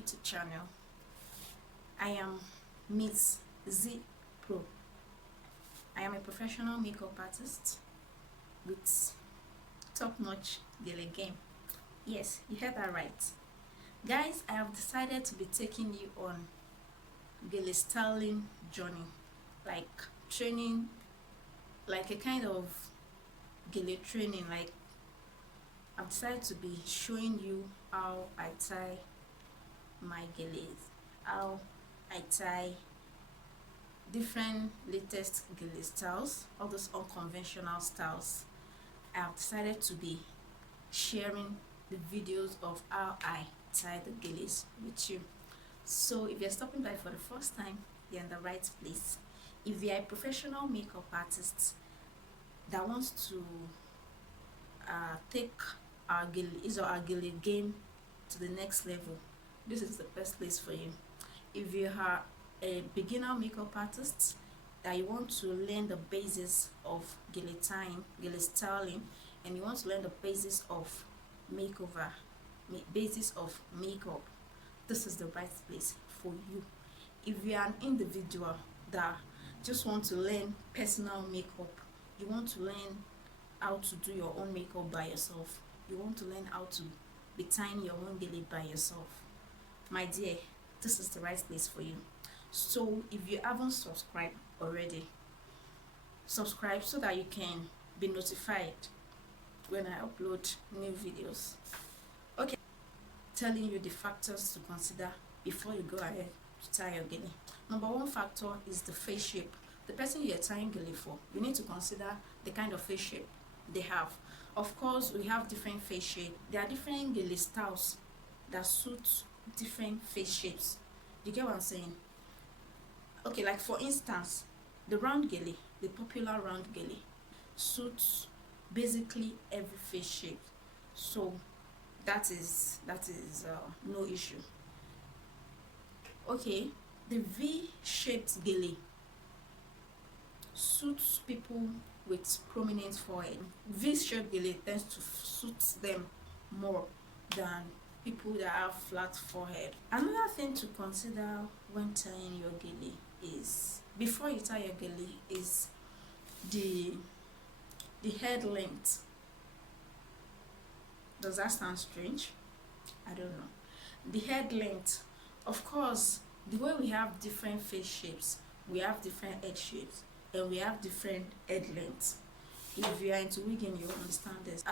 YouTube channel. I am Miss Z Pro. I am a professional makeup artist with top-notch Gele game. Yes, you heard that right. Guys, I have decided to be taking you on gelestyling journey, like training, like a kind of gele training. Like I've decided to be showing you how I tie my geles, how I tie different latest gele styles, all those unconventional styles. I have decided to be sharing the videos of how I tie the geles with you. So if you're stopping by for the first time, you're in the right place. If you're a professional makeup artist that wants to take our gele game to the next level, this is the best place for you. If you are a beginner makeup artist that you want to learn the basis of gele tying, gele styling, and you want to learn the basis of makeover, basis of makeup, this is the right place for you. If you are an individual that just want to learn personal makeup, you want to learn how to do your own makeup by yourself, you want to learn how to be tying your own gele by yourself, my dear, this is the right place for you. So if you haven't subscribed already, subscribe so that you can be notified when I upload new videos. Okay, telling you the factors to consider before you go ahead to tie your gele. Number one factor is the face shape. The person you're tying gele for, you need to consider the kind of face shape they have. Of course, we have different face shape. There are different gele styles that suit different face shapes. You get what I'm saying? Okay, like for instance, the round gele, the popular round gele, suits basically every face shape. So that is no issue. Okay, the V-shaped gele suits people with prominent forehead. V-shaped gele tends to suit them more than people that have flat forehead. Another thing to consider when tying your gele is, before you tie your gele, is the head length. Does that sound strange? I don't know. The head length. Of course, the way we have different face shapes, we have different head shapes, and we have different head lengths. If you are into wigging, you understand this.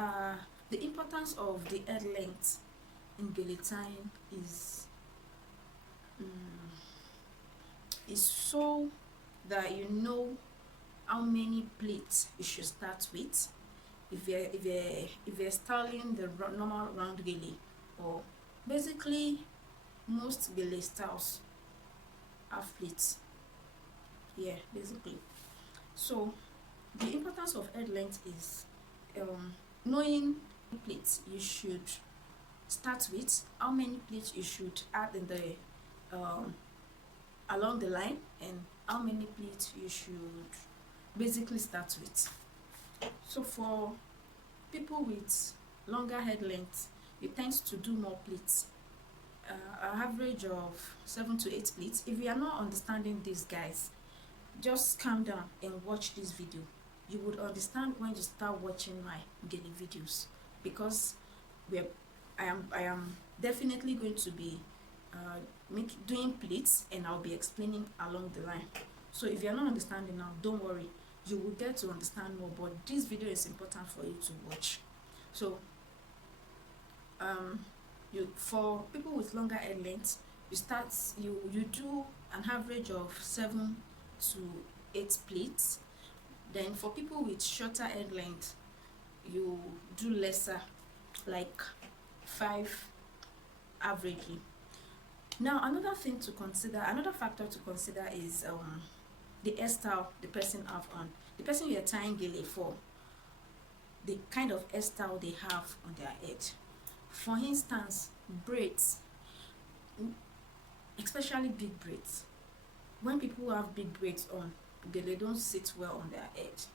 The importance of the head length in gele tying is so that you know how many pleats you should start with. If you're styling the normal round gele, or basically most gele styles have pleats. Yeah, basically. So the importance of head length is knowing pleats you should start with, how many pleats you should add in the along the line, and how many pleats you should basically start with. So for people with longer head length, you tend to do more pleats, an average of 7 to 8 pleats. If you are not understanding this, guys, just calm down and watch this video. You would understand when you start watching my gele videos, because I am definitely going to be doing pleats, and I'll be explaining along the line. So if you're not understanding now, don't worry, you will get to understand more, but this video is important for you to watch. So for people with longer head length, you do an average of 7 to 8 pleats. Then for people with shorter head length, you do lesser, like 5 averagely. Now another factor to consider is the hairstyle the person have on. The person you're tying gele for, the kind of hairstyle they have on their head. For instance, braids, especially big braids. When people have big braids on, gele don't sit well on their head.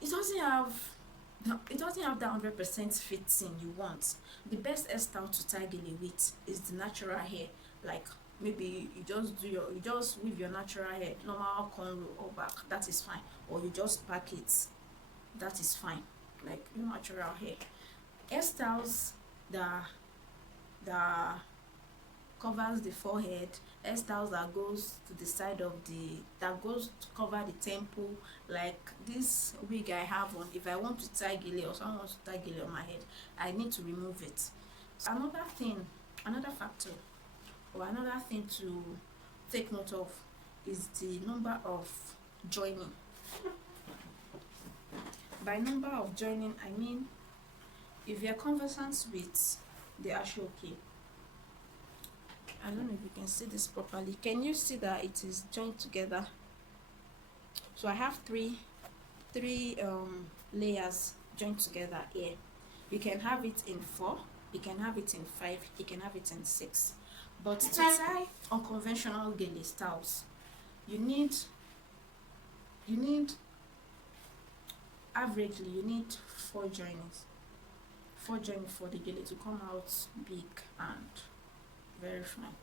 It doesn't have Now, it doesn't have that 100% fitting you want. The best hairstyle to tie gele with is the natural hair. Like maybe you just weave your natural hair, normal cornrow or back, that is fine. Or you just pack it, that is fine. Like your natural hair. Hairstyles that that covers the forehead, hairstyles that goes to the side of the that goes to cover the temple, like this wig I have on. If I want to tie gele or someone wants to tie gele on my head, I need to remove it. So another factor or another thing to take note of is the number of joining. By number of joining, I mean if you're conversant with the ashoke, I don't know if you can see this properly. Can you see that it is joined together? So I have three layers joined together here. You can have it in 4, you can have it in 5, you can have it in 6. But to tie unconventional gele styles, you need averagely you need 4 joinings. 4 joinings for the gele to come out big and very fine.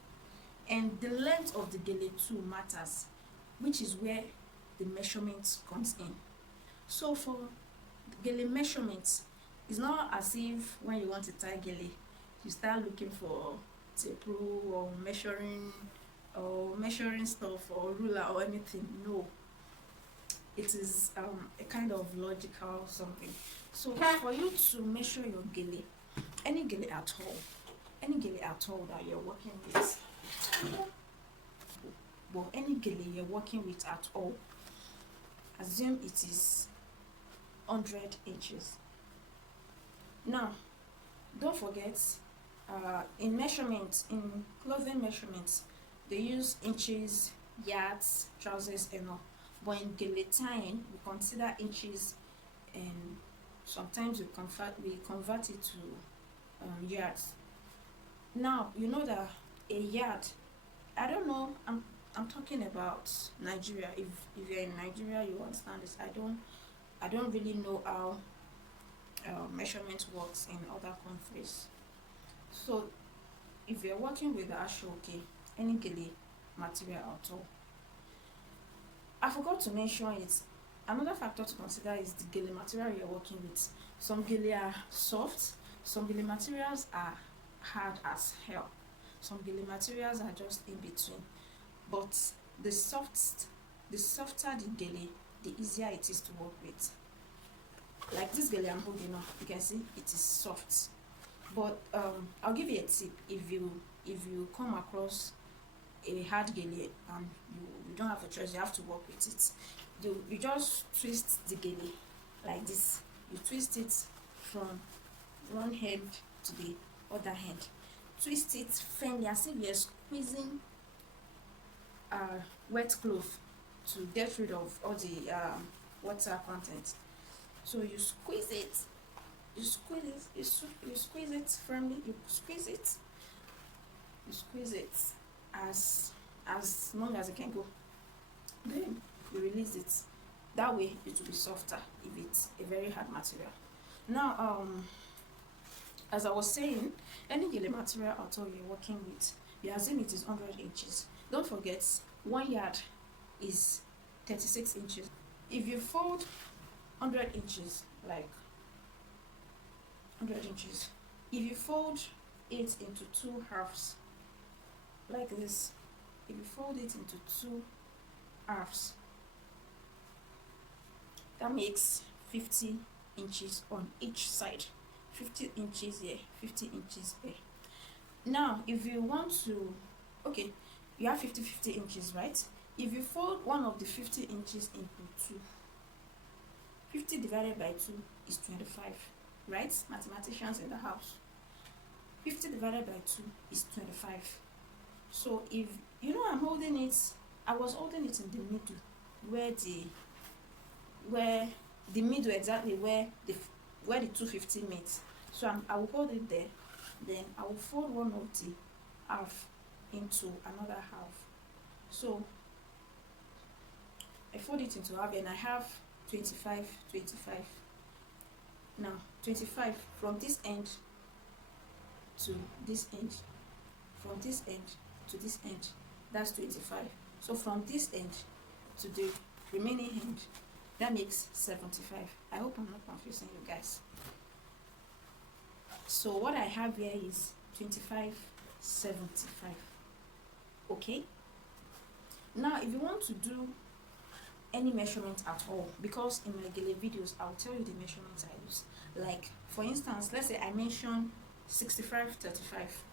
And the length of the gele too matters, which is where the measurement comes in. So for gele measurements, it's not as if when you want to tie gele, you start looking for tape rule or measuring stuff or ruler or anything. No, it is a kind of logical something. So for you to measure your gele, any gele at all that you're working with, well, any gele you're working with at all, assume it is 100 inches. Now, don't forget, in clothing measurements, they use inches, yards, trousers, and all. But in gele tying, we consider inches, and sometimes we convert it to yards. Now you know that a yard, I don't know, I'm talking about Nigeria. If you're in Nigeria, you understand this. I don't really know how measurement works in other countries. So if you're working with the ashoke, any gele material at all, I forgot to mention it. Another factor to consider is the gele material you're working with. Some gele are soft, some gele materials are hard as hell, some gele materials are just in between. But the softer the gele, the easier it is to work with. Like this gele I'm holding now, you can see it is soft. But I'll give you a tip. If you come across a hard gele and you don't have a choice, you have to work with it. You just twist the gele like this. You twist it from one hand to the other hand. Twist it firmly as if you're squeezing wet cloth to get rid of all the water content. So you squeeze it, you squeeze it firmly, you squeeze it as long as it can go. Then you release it. That way it will be softer if it's a very hard material. Now as I was saying, any gele material at all you're working with, you assume it is 100 inches. Don't forget, 1 yard is 36 inches. If you fold 100 inches, like 100 inches, if you fold it into 2 halves, like this, if you fold it into 2 halves, that makes 50 inches on each side. 50 inches here, 50 inches here. Now if you want to, okay, you have 50 inches, right? If you fold one of the 50 inches into 2, 50 divided by 2 is 25, right? Mathematicians in the house. 50 divided by 2 is 25. So if you know I'm holding it, I was holding it in the middle, where the middle, exactly where the 250 meets. So I will hold it there, then I will fold one of the half into another half. So I fold it into half and I have 25. Now 25 from this end to this end, from this end to this end, that's 25. So from this end to the remaining end, that makes 75. I hope I'm not confusing you guys. So what I have here is 25, 75. Okay, now if you want to do any measurement at all, because in my Gele videos I'll tell you the measurements I use. Like for instance, let's say I mention 65, 35.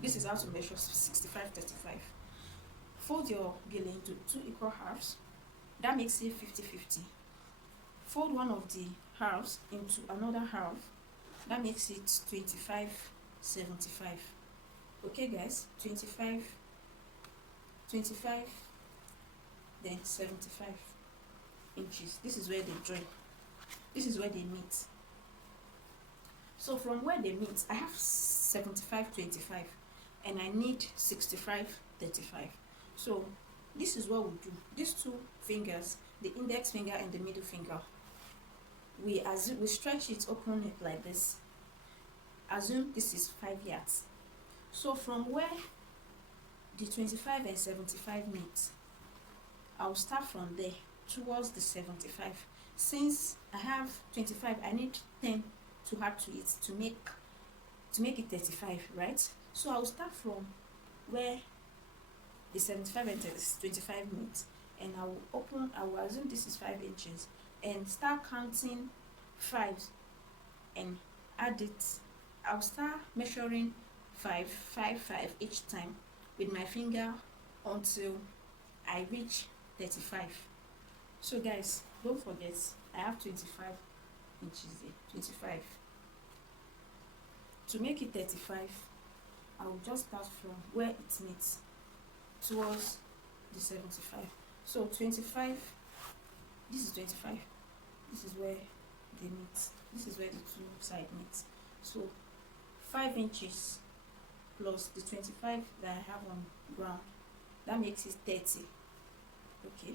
This is how to measure 65, 35. Fold your Gele into 2 equal halves. That makes it 50, 50. Fold one of the halves into another half. That makes it 25, 75. Okay guys, 25, 25, then 75 inches. This is where they join. This is where they meet. So from where they meet, I have 75, 25, and I need 65, 35. So this is what we do. These two fingers, the index finger and the middle finger, we stretch it, open it like this. Assume this is 5 yards. So from where the 25 and 75 meet, I'll start from there towards the 75. Since I have 25, I need 10 to add to it to make it 35, right? So I'll start from where the 75 and 25 meet, and I will assume this is 5 inches, and start counting 5 and add it. I'll start measuring 5, 5, 5 each time with my finger until I reach 35. So guys, don't forget, I have 25 inches there, 25. To make it 35, I will just start from where it meets towards the 75. So 25, this is 25, this is where they meet, this is where the two sides meet. So 5 inches plus the 25 that I have on ground, that makes it 30. Okay,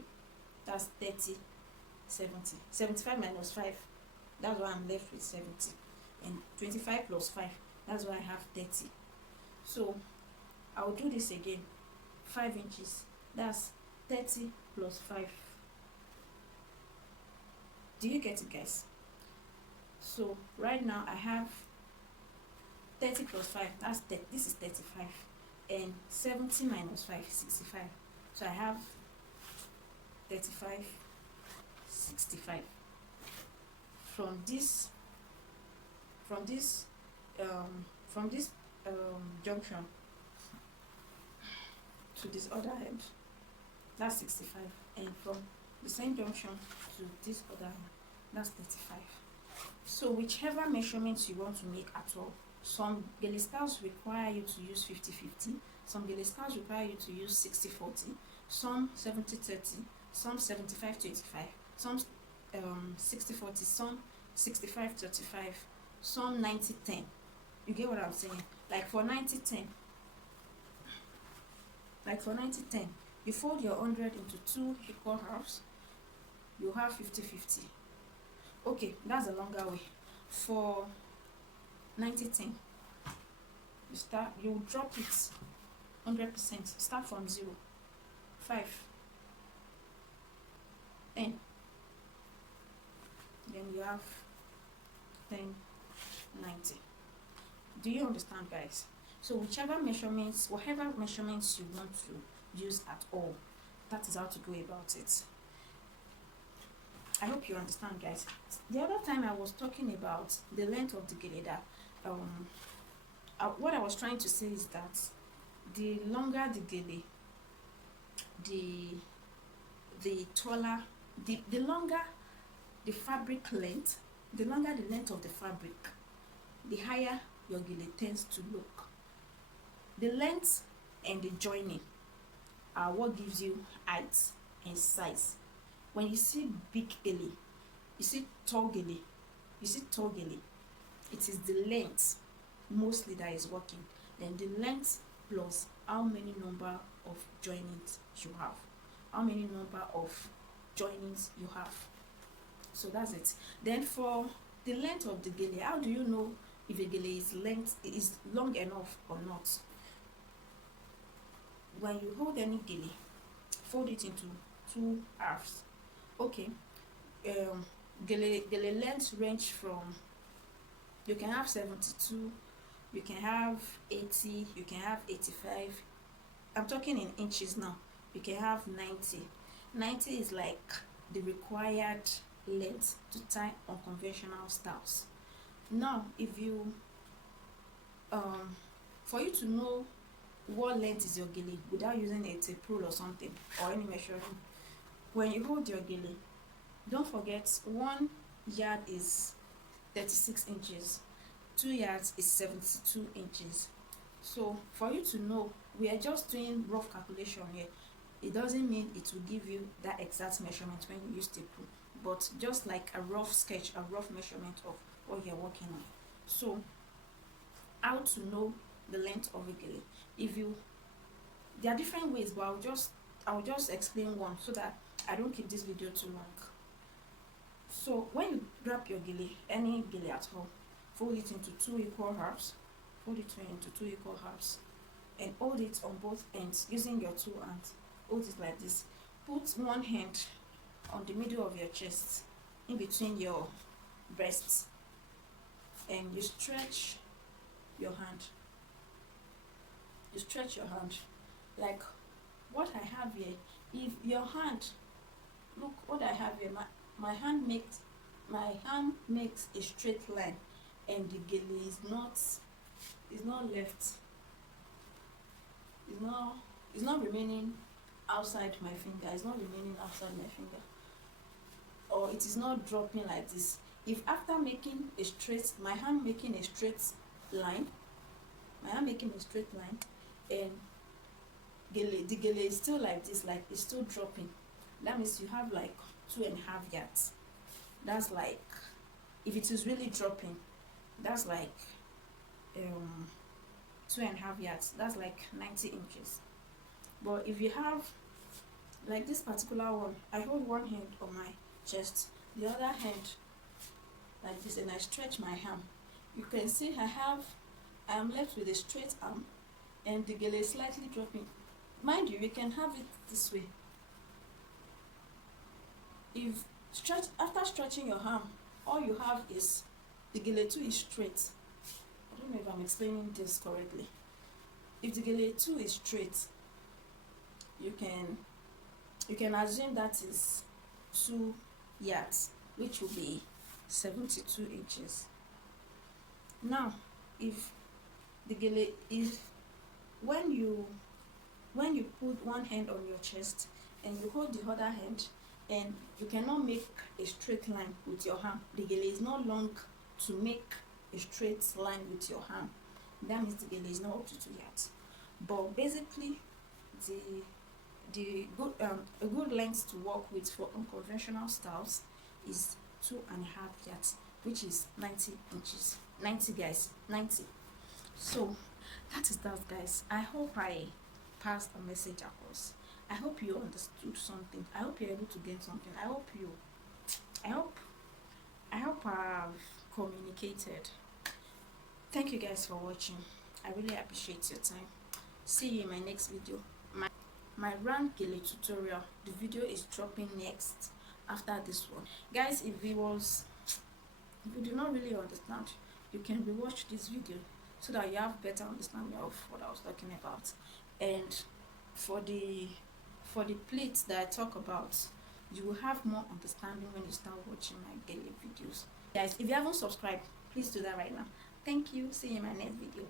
that's 30, 70. 75 minus 5, that's why I'm left with 70. And 25 plus 5, that's why I have 30. So I'll do this again. 5 inches, that's 30 plus 5. Do you get it, guys? So right now I have 30 plus 5, that's 30, this is 35, and 70 minus 5 is 65. So I have 35, 65. From this junction to this other end, that's 65, and from the same junction to this other end, that's 35. So whichever measurements you want to make at all. Some Gele styles require you to use 50-50, some Gele styles require you to use 60-40, some 70-30, some 75-25, some 60-40, some 65-35, some 90-10. You get what I'm saying? Like for 90-10, you fold your 100 into 2 equal halves, you have 50-50. Okay, that's a longer way. For 90-10, you drop it 100%, start from 0, 5, 10, then you have 10, 90. Do you understand, guys? So whatever measurements you want to use at all, that is how to go about it. I hope you understand, guys. The other time I was talking about the length of the Gele, what I was trying to say is that the longer the Gele, the taller, the longer the fabric length, the longer the length of the fabric, the higher your Gele tends to look. The length and the joining are what gives you height and size. When you see big Gele, you see tall Gele, it is the length mostly that is working. Then the length plus how many number of joinings you have, so that's it. Then for the length of the gele. How do you know if a gele is long enough or not? When you hold any gele, fold it into two halves. Okay, gele length range from, you can have 72, you can have 80, you can have 85. I'm talking in inches now. You can have 90. 90 is like the required length to tie unconventional styles. Now, if you for you to know what length is your gele without using a tape rule or something or any measuring, when you hold your gele, don't forget 1 yard is 36 inches, 2 yards is 72 inches. So for you to know, we are just doing rough calculation here. It doesn't mean it will give you that exact measurement when you use tape rule, but just like a rough sketch, a rough measurement of what you're working on. So how to know the length of a gele? There are different ways, but I'll just explain one so that I don't keep this video too long. So when you grab your gele, any gele at all, fold it into 2 equal halves. Fold it into 2 equal halves and hold it on both ends using your 2 hands. Hold it like this. Put one hand on the middle of your chest, in between your breasts, and you stretch your hand. You stretch your hand like what I have here. If your hand, look what I have here, my hand makes a straight line, and the gele is not left, it's not remaining outside my finger, it's not remaining outside my finger, or it is not dropping like this. If after making a straight, my hand making a straight line, and the gele is still like this, like it's still dropping, that means you have like 2.5 yards. That's like, if it is really dropping, that's like 2.5 yards, that's like 90 inches. But if you have like this particular one, I hold one hand on my chest, the other hand like this, and I stretch my arm. You can see I am left with a straight arm, and the gele is slightly dropping. Mind you, you can have it this way. After stretching your arm, all you have is the gele 2 is straight. I don't know if I'm explaining this correctly. If the gele 2 is straight, you can assume that is 2 yards, which will be 72 inches. Now, if the gele is, when you put one hand on your chest and you hold the other hand, and you cannot make a straight line with your arm, the gele is not long to make a straight line with your arm, that means the gele is not up to 2 yards. But basically, a good length to work with for unconventional styles is 2.5 yards, which is 90 inches. 90, guys, 90. So that is that, guys. I hope I passed a message across. I hope you understood something. I hope you're able to get something. I hope I've communicated. Thank you guys for watching. I really appreciate your time. See you in my next video. My round gele tutorial, the video is dropping next after this one. Guys, if you do not really understand, you can rewatch this video so that you have better understanding of what I was talking about. And for the plates that I talk about, you will have more understanding when you start watching my gele videos. Guys, if you haven't subscribed, please do that right now. Thank you. See you in my next video.